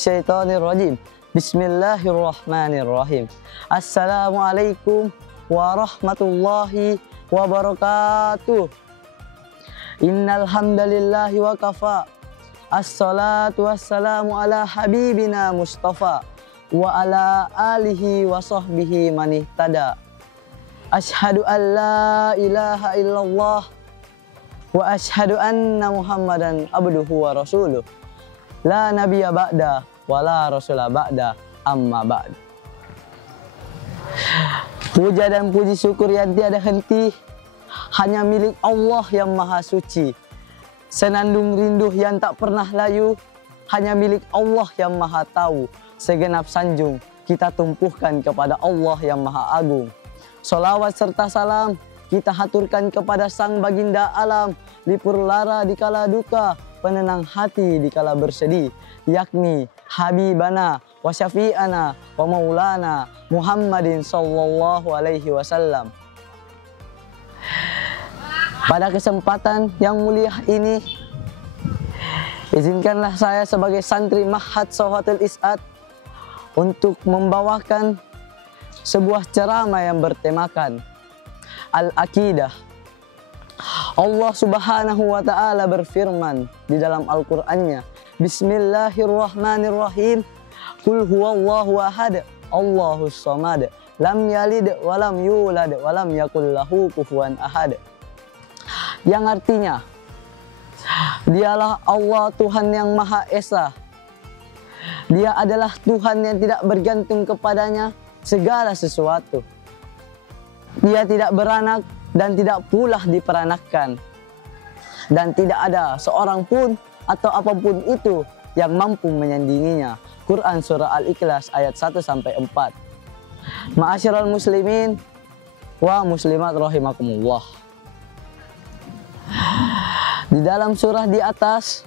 minasyaitonirrajim. Bismillahirrahmanirrahim. Assalamualaikum warahmatullahi wabarakatuh. Innal hamdalillahi wa kafa. Assalatu wassalamu ala habibina Mustafa wa ala alihi wa sahbihi man ihtada. Asyhadu an la ilaha illallah wa asyhadu anna Muhammadan abduhu wa rasuluh. La nabiyya ba'da wa la rasula ba'da, amma ba'd. Puja dan puji syukur yang tiada henti hanya milik Allah yang maha suci. Senandung rindu yang tak pernah layu hanya milik Allah yang maha tahu. Segenap sanjung kita tumpuhkan kepada Allah yang maha agung. Salawat serta salam kita haturkan kepada sang baginda alam, lipur lara di kala duka, penenang hati di kala bersedih, yakni Habibana wa syafi'ana wa maulana Muhammadin sallallahu alaihi wasallam. Pada kesempatan yang mulia ini, izinkanlah saya sebagai santri Ma'had Sawhatul Is'ad untuk membawakan sebuah ceramah yang bertemakan Al-Aqidah. Allah Subhanahu wa ta'ala berfirman di dalam Al-Qur'annya, Bismillahirrahmanirrahim. Qul huwallahu ahad, Allahus samad, lam yalid wa lam yulad wa lam yakul lahu kufuwan ahad. Yang artinya, Dialah Allah Tuhan yang Maha Esa. Dia adalah Tuhan yang tidak bergantung kepadanya segala sesuatu. Dia tidak beranak dan tidak pula diperanakkan. Dan tidak ada seorang pun atau apapun itu yang mampu menyandinginya. Quran Surah Al-Ikhlas ayat 1-4. Ma'asyiral muslimin wa muslimat rahimakumullah. Di dalam surah di atas,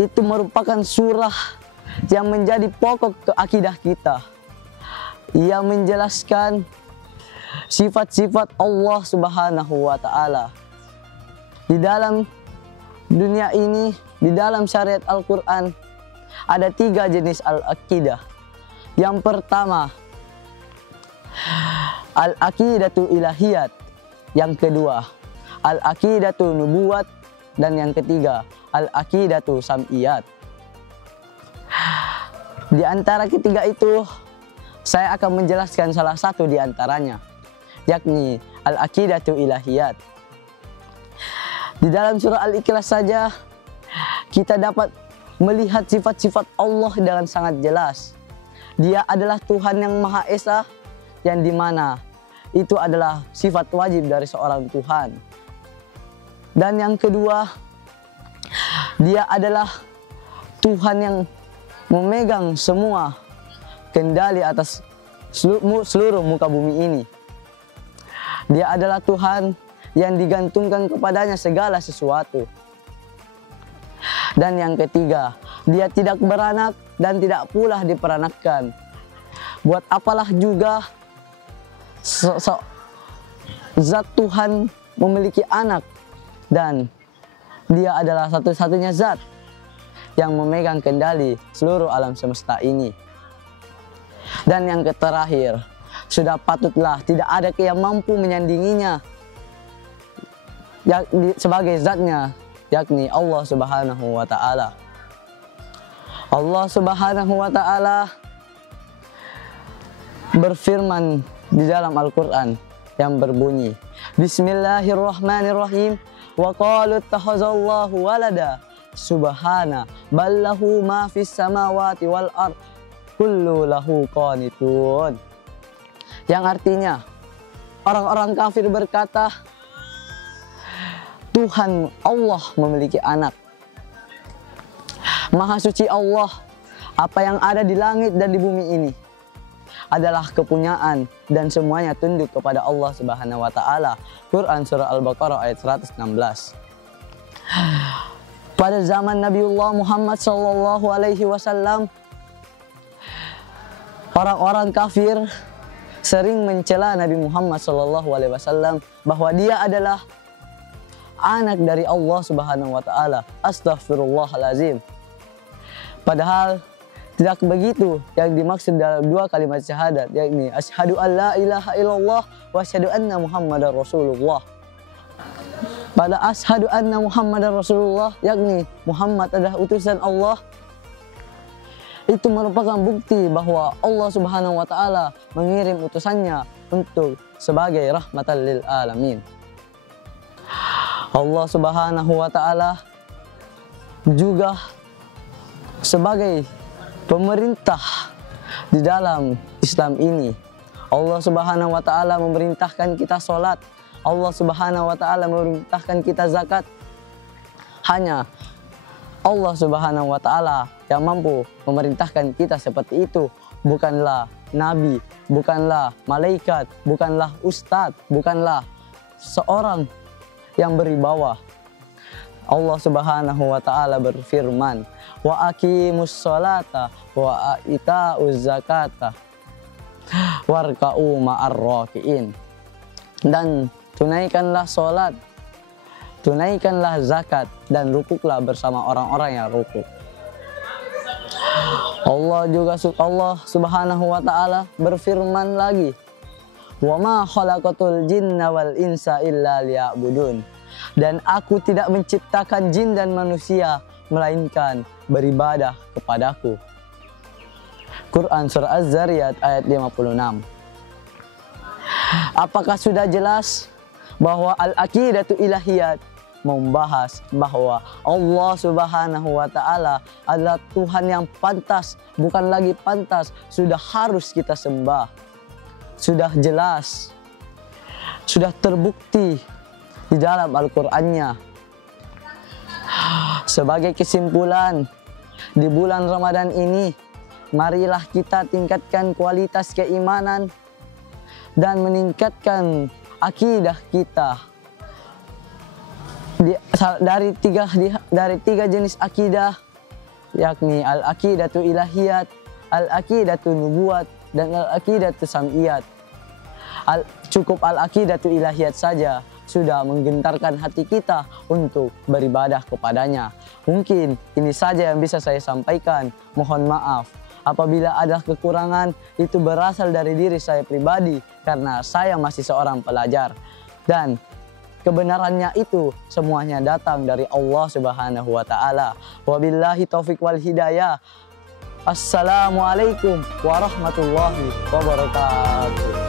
itu merupakan surah yang menjadi pokok akidah kita. Ia menjelaskan sifat-sifat Allah Subhanahu wa ta'ala. Di dalam dunia ini, di dalam syariat Al-Quran, ada 3 jenis al-aqidah. Yang pertama, al-aqidatu ilahiyat. Yang kedua, al-aqidatu nubuwat. Dan yang ketiga, al-aqidatu sam'iyat. Di antara ketiga itu, saya akan menjelaskan salah satu di antaranya, yakni al-aqidatu ilahiyat. Di dalam surah Al-Ikhlas saja, kita dapat melihat sifat-sifat Allah dengan sangat jelas. Dia adalah Tuhan yang Maha Esa, yang dimana itu adalah sifat wajib dari seorang Tuhan. Dan yang kedua, Dia adalah Tuhan yang memegang semua kendali atas seluruh muka bumi ini. Dia adalah Tuhan yang digantungkan kepadanya segala sesuatu. Dan yang ketiga, Dia tidak beranak dan tidak pula diperanakkan. Buat apalah juga zat Tuhan memiliki anak, dan Dia adalah satu-satunya zat yang memegang kendali seluruh alam semesta ini. Dan yang terakhir, sudah patutlah tidak ada yang mampu menyandinginya sebagai zatnya, yakni Allah Subhanahu wa ta'ala. Allah Subhanahu wa ta'ala berfirman di dalam Al-Quran yang berbunyi, Bismillahirrahmanirrahim. Wa qalu ittakhazallahu walada subhana ballahu ma fis samawati wal ard kullu lahu qanitun. Yang artinya, orang-orang kafir berkata, Tuhan Allah memiliki anak. Maha suci Allah, apa yang ada di langit dan di bumi ini adalah kepunyaan dan semuanya tunduk kepada Allah Subhanahu wa ta'ala. Quran Surah Al-Baqarah ayat 116. Pada zaman Nabiullah Muhammad sallallahu alaihi wasallam, orang-orang kafir sering mencela Nabi Muhammad sallallahu alaihi wasallam bahwa dia adalah anak dari Allah Subhanahu wa ta'ala. Astaghfirullahalazim. Padahal tidak begitu yang dimaksud dalam dua kalimat syahadat, yakni asyhadu an la ilaha illallah wa asyhadu anna muhammadar rasulullah. Pada asyhadu anna muhammadar rasulullah, yakni Muhammad adalah utusan Allah, itu merupakan bukti bahwa Allah Subhanahu wa taala mengirim utusannya untuk sebagai rahmatan lil alamin. Allah Subhanahu wa taala juga sebagai pemerintah di dalam Islam ini. Allah Subhanahu wa taala memerintahkan kita sholat. Allah Subhanahu wa taala memerintahkan kita zakat. Hanya Allah Subhanahu wa taala yang mampu memerintahkan kita seperti itu, bukanlah nabi, bukanlah malaikat, bukanlah ustadz, bukanlah seorang yang beribawa. Allah Subhanahu wa taala berfirman, wa aqimus sholata wa itauz zakata warka'u ma'ar raki'in. Dan tunaikanlah sholat, tunaikanlah zakat, dan rukuklah bersama orang-orang yang rukuk. Allah Subhanahu wa taala berfirman lagi, wa ma khalaqatul jinna wal insa illa liya'budun. Dan aku tidak menciptakan jin dan manusia melainkan beribadah kepadaku. Quran Surah Az-Zariyat ayat 56. Apakah sudah jelas bahwa al-aqidatu ilahiyat membahas bahwa Allah Subhanahu wa taala adalah Tuhan yang pantas, bukan lagi pantas, sudah harus kita sembah. Sudah jelas, sudah terbukti di dalam Al-Qur'annya. Sebagai kesimpulan, di bulan Ramadan ini, marilah kita tingkatkan kualitas keimanan dan meningkatkan akidah kita. Dari tiga jenis akidah, yakni al-aqidatu ilahiyat, al-aqidatu nubuwat, dan al-aqidatu sam'iyat. Cukup al-aqidatu ilahiyat saja sudah menggentarkan hati kita untuk beribadah kepadanya. Mungkin ini saja yang bisa saya sampaikan. Mohon maaf apabila ada kekurangan, itu berasal dari diri saya pribadi karena saya masih seorang pelajar. Dan kebenarannya itu semuanya datang dari Allah Subhanahu wa taala. Wabillahi taufik wal hidayah. Assalamualaikum warahmatullahi wabarakatuh.